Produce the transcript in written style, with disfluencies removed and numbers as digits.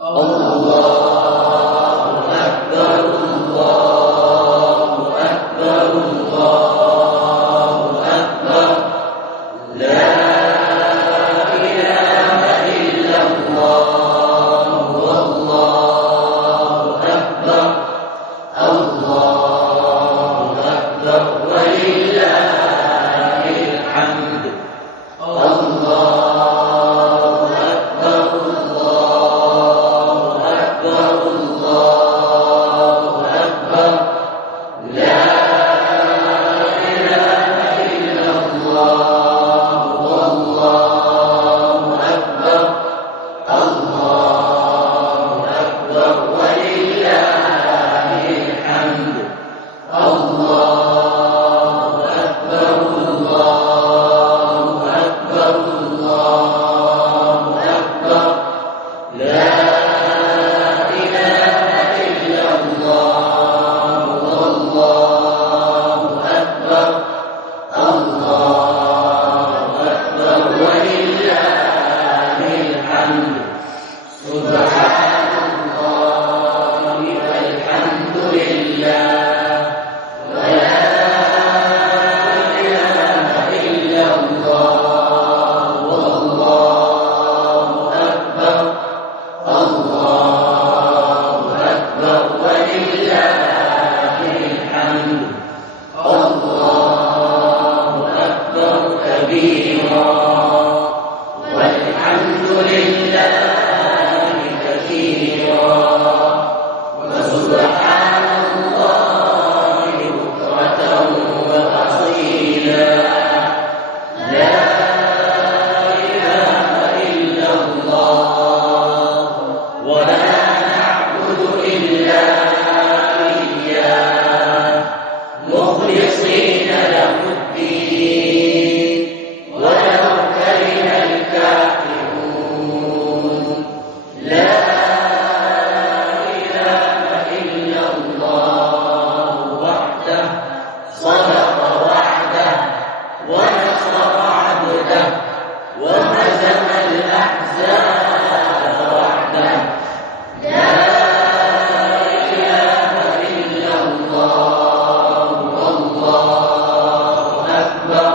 الله أكبر الله أكبر الله أكبر لا إله إلا الله والله أكبر الله أكبر ولله الحمد الله أكبر الله أكبر الله أكبر لا إله إلا الله والله أكبر الله أكبر ولله الحمد الله أكبر الله أكبر الله أكبر لا إله إلا الله والله أكبر الله أكبر ولله الحمد سبحان الله والحمد لله ولا إله إلا الله والله أكبر الله أكبر ولله الحمد الله أكبر كبيرا والحمد لله كثيرا وسبحان الله بكرة وأصيلا لا إله إلا الله ولا نعبد إلا إياه مخلصين له الدين ولو كره الكافرون لا إله إلا الله وحده صدق وعده ونصر عبده وهزم الأحزاب وحده لا إله إلا الله والله أكبر